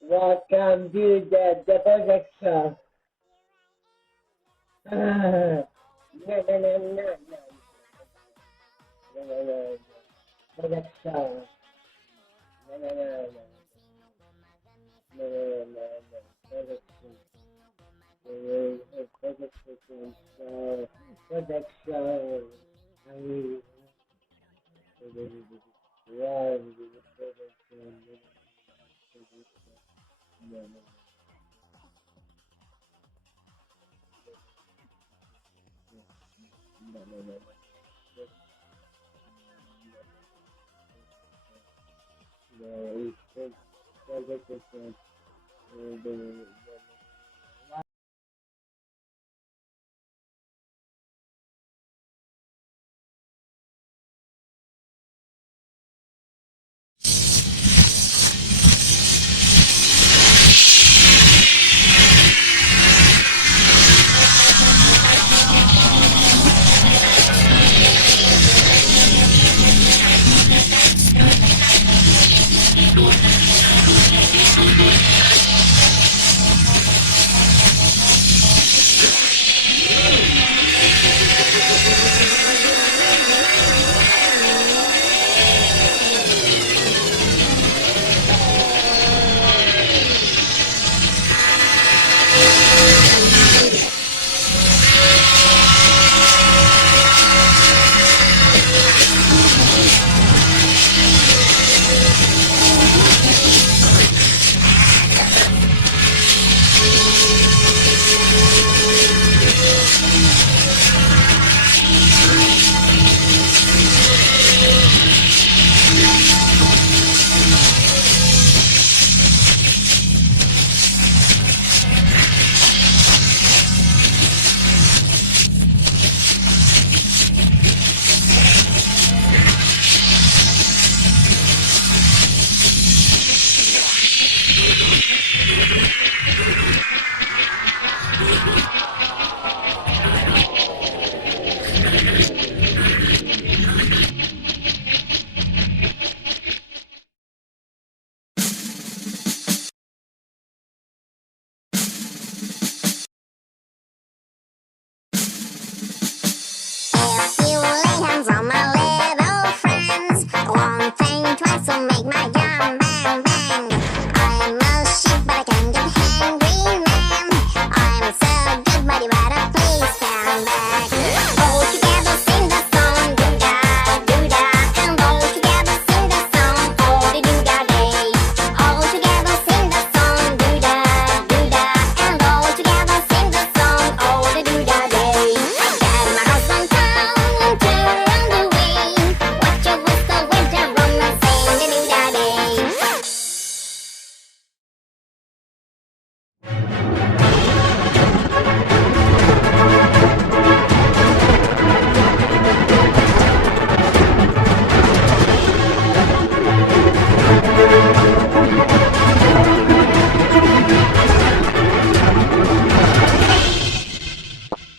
Welcome to the Poozeex show. No, no, no, no, no. No, no, no, no. Poozeex show. No, no, no, no. No, no, no, no, no. Poozeex show. Poozeex show. Poozeex show. I mean, yeah, no, no. No, no, no, no.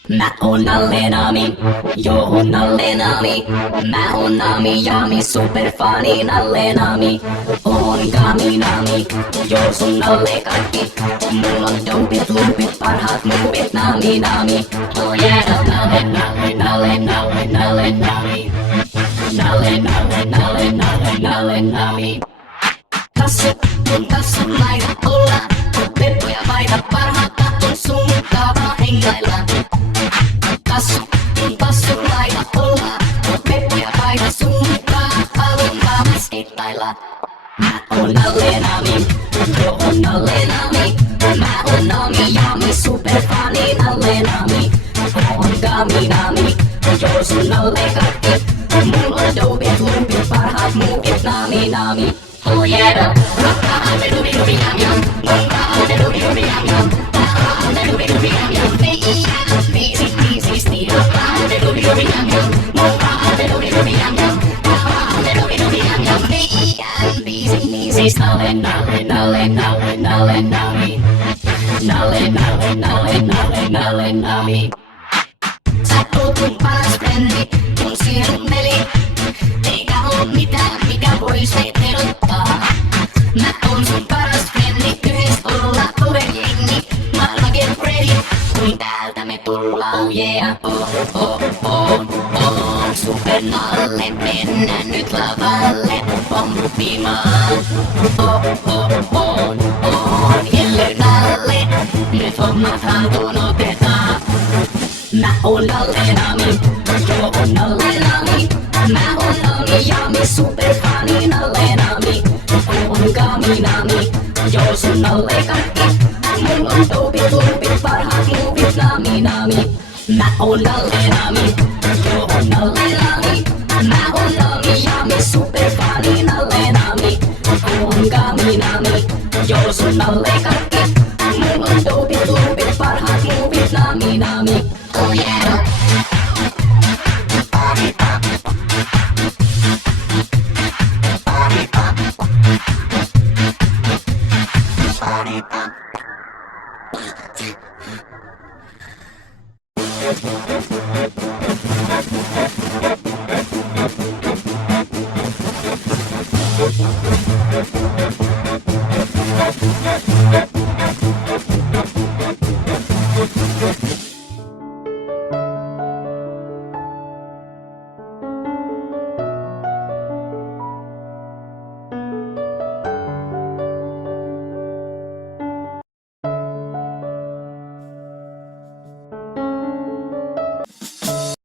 मैं only nami, yo only nami, मैं only yummy, super funny nalle nami, on gami nami, yo sun nalle kaki, mulla dopit lupit parhaat muupit nami nami, oh yeah nalle nalle nalle nalle nalle nami, nalle nalle nalle nalle nalle nami. Kasut laita olla, peppuja paita parhaata on sun tapa hengailla. Kasut laita olla, peppuja paita sun tapa halutaan skeittailla. Mä oon nalle nami, yo on nalle nami, mä oon nami yami, super funny nalle nami, oon gami nami, yo sun nalle kaikki, mulla dopit lupit parhaat muukit nami nami. Oh yeah, rakkaan ne dubi dubi yam yam, rakkaan ne dubi dubi yam yam, rakkaan ne dubi dubi yam yam, easy still, rakkaan ne dubi dubi yam yam, rakkaan ne dubi dubi yam yam, rakkaan ne dubi dubi yam yam, easy nalle nalle nalle nalle nalle nami, nalle nalle nalle nalle nalle nami. Sä oot mun paras frendi, mun sielunveli, eikä oo mitään mikä vois meitä erottaa. Mä oon sun paras frendi. Oh yeah, super nalle, mennään nyt lavalle, pompimaan. Hillernalle, nyt hommat haltuun otetaan. Mä oon Nallenami, joo on Nallenami. Mä oon Nami, superfani Nallenami. Kuulun Kaminami, joo sun Nalle kaikki. Mulla on toupit, parhaat luupit, Nami. Mä oon Nallenami, joo on Nallenami. Mä oon Nami, superfani Nallenami. Kuulun Kaminami, joo sun Nalle kaikki. Mulla on toupit, parhaat luupit, Nami. Oh yeah.